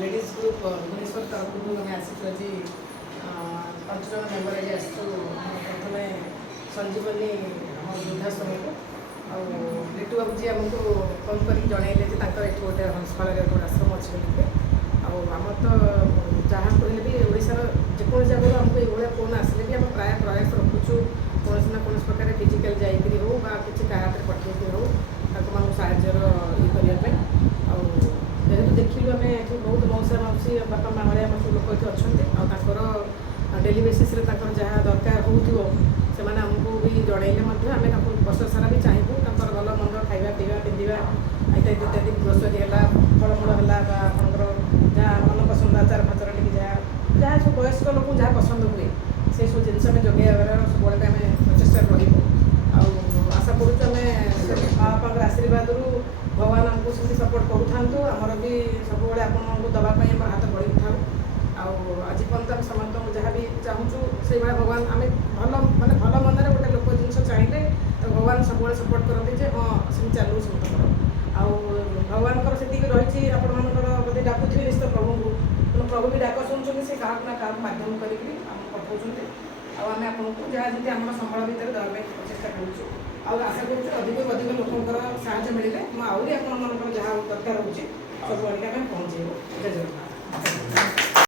Ladies group Bhubaneswar तरफ आम आसू आज 5 जन मेम्बर आज आसू प्रथम संजीवनी आम वृद्धाश्रम को लिटू बाबू जी आमको फोन कर जनइले ये गोटे हंसपाल गोटे आश्रम अच्छे बोलिए आम तो जहाँ कहले भी ओडार जेको जगह आमको ये फोन आसिले भी आम प्राय प्रयास रखुचु कौन ना कौन प्रकार फिजिकाल जाकरी हो कि क्या पठे हो साहय ये करने जेहेतु देखिलु आम ये बहुत मौसा मौसी बापा माँ भाई सब लोग ये अच्छा डेली बेसीस जहाँ दरकार हो आमको भी जनइले आम वर्ष सारा भी चाहबू भल मंद खाଇବା पीवा पिंधा इत्यादि इत्यादि ग्रोसरी है फलमूल है आपंकर जहाँ मन पसंद आचार फाचार टी जहाँ सब वयस्क लोग जहाँ पसंद हुए से सब जिन जगह सब आम प्रचेषा रू आशा करूँ माँ बापा आशीर्वाद भगवान आमको से सपोर्ट करूँ आमर भी सब आपको दवापाई आम हाथ बढ़ी था आज पर्यटन समस्त जहाँ भी चाहूँ से भगवान आम भल मानते भल मनरे गोटे लोक जिन चाहिए तो भगवान सब सपोर्ट करते जे हाँ से चलू समस्त भगवान से रही आपंकर डाकुथे निश्चित प्रभु को प्रभु भी डाक शुणुं से क्या ना क्या मध्यम करके पठाऊँ आम आपको जहाँ जमी आम संबल भितर देवाई प्रचेषा करूँ आशा करूँ अधिक लोकर साहय मिले आहरी आप जहाँ दरकार हो सब आगे पहुँचे जय जगन्नाथ।